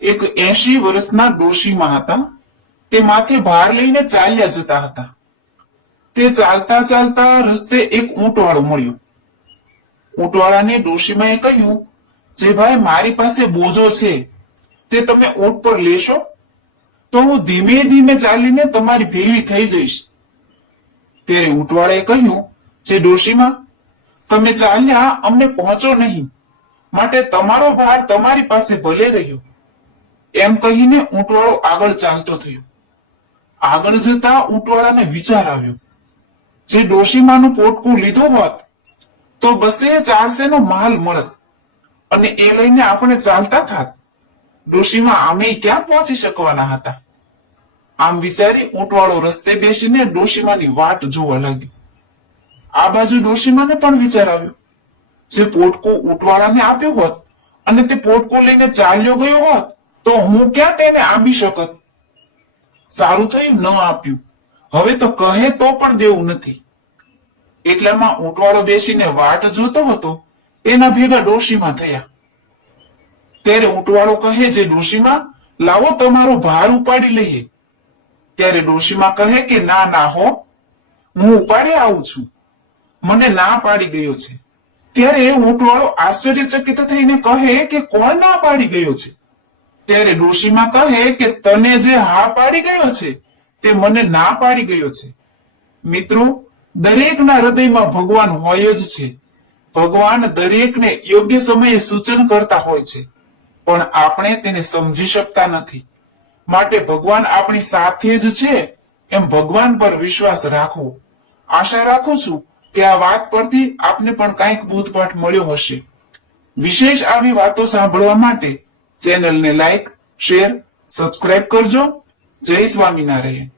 એક 80 વર્ષના ડોશીમાં હતા. તે માથે ભાર લઈને ચાલ્યા જતા હતા. તે ચાલતા ચાલતા રસ્તે એક ઊંટવાળો મળ્યો. ઊંટવાળાને ડોશીમાએ કહ્યું, જે ભાઈ મારી પાસે બોજો છે તે તમે ઊંટ પર લેશો તો હું ધીમે ધીમે ચાલીને તમારી ભેગી થઈ જઈશ. ત્યારે ઊંટવાળાએ કહ્યું, જે ડોશીમા તમે ચાલ્યા અમને પહોંચો નહીં, માટે તમારો ભાર તમારી પાસે ભલે રહ્યો. એમ કહીને ઊંટવાળો આગળ ચાલતો થયો. આગળ જતા ઊંટવાળાને વિચાર આવ્યો, જે ડોશીમાનું પોટકું લીધું હોત તો બસે 400 નો માલ મળત અને એ લઈને આપણે ચાલતા થાત. ડોશીમા આમે ક્યાં પહોંચી શકવાના હતા. આમ વિચારી ઊંટવાળો રસ્તે બેસીને ડોશીમાની વાટ જોવા લાગ્યો. આ બાજુ ડોશીમાને પણ વિચાર આવ્યો, જે પોટકું ઊંટવાળાને આપ્યો હોત અને તે પોટકું લઈને ચાલ્યો ગયો હોત તો હું ક્યાં તેને આપી શકત. સારું થયું ન આપ્યું, હવે તો કહે તો પણ દેવું નથી. એટલામાં ઊંટવાળો બેસીને વાટ જોતો હતો એના ભેગા ડોશીમા થયા. ત્યારે ઊંટવાળો કહે, જે ડોશીમા લાવો તમારો ભાર ઉપાડી લઈએ. ત્યારે ડોશીમા કહે કે ના ના હો, હું ઉપાડી આવું છું, મને ના પાડી ગયો છે. ત્યારે ઊંટવાળો આશ્ચર્યચકિત થઈને કહે કે કોણ ના પાડી ગયો છે. ત્યારે ડોશીમા કહે કે તને જે હા પાડી ગયો છે તે મને ના પાડી ગયો છે. મિત્રો, દરેકના હૃદયમાં ભગવાન હોય જ છે. ભગવાન દરેકને યોગ્ય સમયે સૂચન કરતા હોય છે, પણ આપણે તેને સમજી શકતા નથી. માટે ભગવાન આપણી સાથે જ છે એમ ભગવાન પર વિશ્વાસ રાખવો. આશા રાખું છું કે આ વાત પરથી આપને પણ કંઈક બોધપાઠ મળ્યો હશે. વિશેષ આવી વાતો સાંભળવા માટે ચેનલને લાઈક, શેર, સબસ્ક્રાઇબ કરજો. જય સ્વામિનારાયણ.